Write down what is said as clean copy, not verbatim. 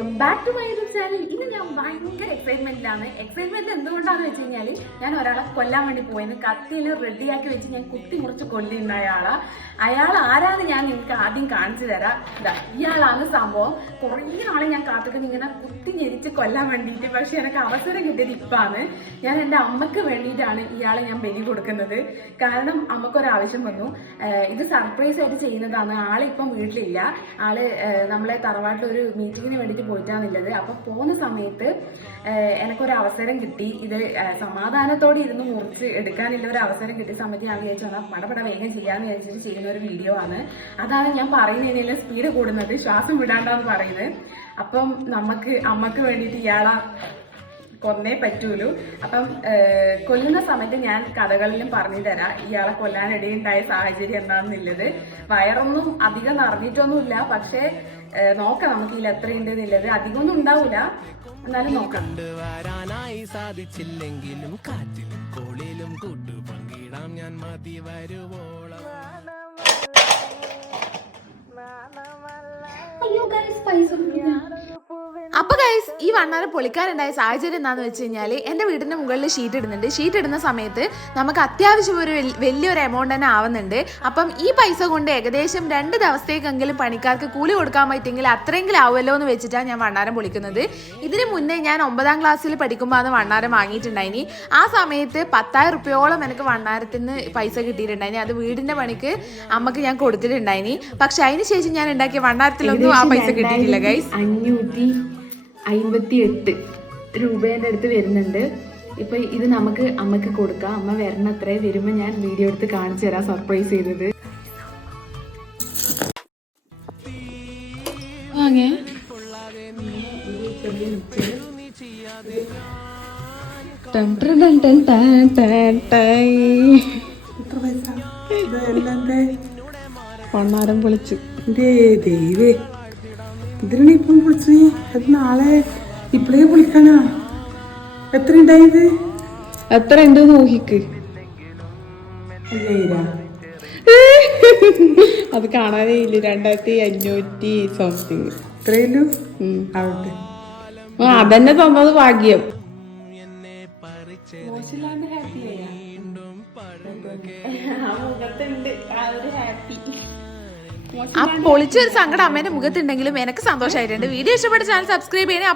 Welcome back to my YouTube channel. ഇന്ന് ഞാൻ ഭയങ്കര എക്സൈറ്റ്മെന്റിലാണ്. എക്സൈറ്റ്മെന്റ് എന്തുകൊണ്ടാണെന്ന് വെച്ച് കഴിഞ്ഞാൽ ഞാൻ ഒരാളെ കൊല്ലാൻ വേണ്ടി പോയത് കത്തിയിൽ റെഡിയാക്കി വെച്ച് ഞാൻ കുത്തി മുറിച്ച് കൊല്ലുന്ന അയാൾ ആരാന്ന് ഞാൻ നിങ്ങൾക്ക് ആദ്യം കാണിച്ചു തരാം. ഇയാളാണ് സംഭവം. കുറേ നാളെ ഞാൻ കാത്തിട്ട് ഇങ്ങനെ കുത്തി ഞെരിച്ച് കൊല്ലാൻ വേണ്ടിയിട്ട്, പക്ഷെ എനിക്ക് അവസരം കിട്ടിയത് ഇപ്പാണ്. ഞാൻ എൻ്റെ അമ്മക്ക് വേണ്ടിയിട്ടാണ് ഇയാളെ ഞാൻ ബലി കൊടുക്കുന്നത്. കാരണം അമ്മക്കൊരാവശ്യം വന്നു. ഇത് സർപ്രൈസ് ആയിട്ട് ചെയ്യുന്നതാണ്. ആളിപ്പം വീട്ടിലില്ല. ആള് നമ്മളെ തറവാട്ടിൽ ഒരു മീറ്റിങ്ങിന് വേണ്ടിയിട്ട് പോയിട്ടാണുള്ളത്. അപ്പൊ പോകുന്ന സമയത്ത് എനിക്കൊരു അവസരം കിട്ടി. ഇത് സമാധാനത്തോടെ ഇരുന്ന് മുറിച്ച് എടുക്കാനുള്ള ഒരു അവസരം കിട്ടിയ സമയത്ത് ഞാൻ വിചാരിച്ചു പടപട വേഗം ചെയ്യാന്ന് വിചാരിച്ചിട്ട് ചെയ്യുന്ന ഒരു വീഡിയോ ആണ്. അതാണ് ഞാൻ പറയുന്നതിനുള്ള സ്പീഡ് കൂടുന്നത്, ശ്വാസം വിടാണ്ടാന്ന് പറയുന്നത്. അപ്പം അമ്മക്ക് വേണ്ടിയിട്ട് ഇയാളെ കൊന്നേ പറ്റൂലൂ. അപ്പം കൊല്ലുന്ന സമയത്ത് ഞാൻ കഥകളിലും പറഞ്ഞു തരാം ഇയാളെ കൊല്ലാനിടയുണ്ടായ സാഹചര്യം എന്താണെന്നുള്ളത്. വയറൊന്നും അധികം നിറഞ്ഞിട്ടൊന്നുമില്ല, പക്ഷെ നോക്കാം നമുക്ക് ഇതിൽ എത്രയുണ്ട് എന്നുള്ളത്. അധികമൊന്നും ഉണ്ടാവൂല, എന്നാലും നോക്കാം. സാധിച്ചില്ലെങ്കിലും കാറ്റിലും കോളിലും കൂട്ടു പങ്കിടാം ഞാൻ മതി വരുവോളം. അപ്പൊ ഗൈസ്, ഈ വണ്ണാരം പൊളിക്കാനുണ്ടായ സാഹചര്യം എന്താണെന്ന് വെച്ച് കഴിഞ്ഞാൽ എൻ്റെ വീടിന്റെ മുകളിൽ ഷീറ്റ് ഇടുന്നുണ്ട്. ഷീറ്റ് ഇടുന്ന സമയത്ത് നമുക്ക് അത്യാവശ്യം ഒരു വലിയൊരു എമൗണ്ട് തന്നെ ആവുന്നുണ്ട്. അപ്പം ഈ പൈസ കൊണ്ട് ഏകദേശം 2 ദിവസത്തേക്കെങ്കിലും പണിക്കാർക്ക് കൂലി കൊടുക്കാൻ പറ്റുമെങ്കിൽ അത്രയെങ്കിലും ആവുമല്ലോ എന്ന് വെച്ചിട്ടാണ് ഞാൻ വണ്ണാരം പൊളിക്കുന്നത്. ഇതിന് മുന്നേ ഞാൻ 9ാം ക്ലാസ്സിൽ പഠിക്കുമ്പോൾ അത് വണ്ണാരം വാങ്ങിയിട്ടുണ്ടായിനി. ആ സമയത്ത് 10,000 രൂപയോളം എനിക്ക് വണ്ണാരത്തിന് പൈസ കിട്ടിയിട്ടുണ്ടായിനി. അത് വീടിന്റെ പണിക്ക് അമ്മക്ക് ഞാൻ കൊടുത്തിട്ടുണ്ടായിനി. പക്ഷെ അതിന് ശേഷം ഞാൻ ഉണ്ടാക്കിയ വണ്ണാരത്തിലൊന്നും ആ പൈസ കിട്ടിയിട്ടില്ല ഗൈസ്. 558 രൂപേന്റെ അടുത്ത് വരുന്നുണ്ട്. ഇപ്പൊ ഇത് നമുക്ക് അമ്മക്ക് കൊടുക്കാം. അമ്മ വരണത്രേ. വരുമ്പോ ഞാൻ വീഡിയോ എടുത്ത് കാണിച്ചു തരാം സർപ്രൈസ് ചെയ്തത്. വണ്ണാരം പൊളിച്ച് ദൈവേ, ഇതിനാണ് ഇപ്പം പൊളിച്ചേ. അത് നാളെ ഇപ്പഴേ പൊളിക്കാനാ. എത്ര ഉണ്ടായത്? എത്ര ഉണ്ട് നോക്കിക്ക്. അത് കാണാനേ ഇല്ല. 2500 സംതിങ് ഇത്രയല്ലോ ആവട്ടെ. അതന്നെ തന്നത് ഭാഗ്യം. ആ പൊളിച്ചൊരു സങ്കടം അമ്മേന്റെ മുഖത്തുണ്ടെങ്കിലും എനിക്ക് സന്തോഷമായിട്ടുണ്ട്. വീഡിയോ ഇഷ്ടപ്പെട്ട ചാനൽ സബ്സ്ക്രൈബ് ചെയ്യണേ.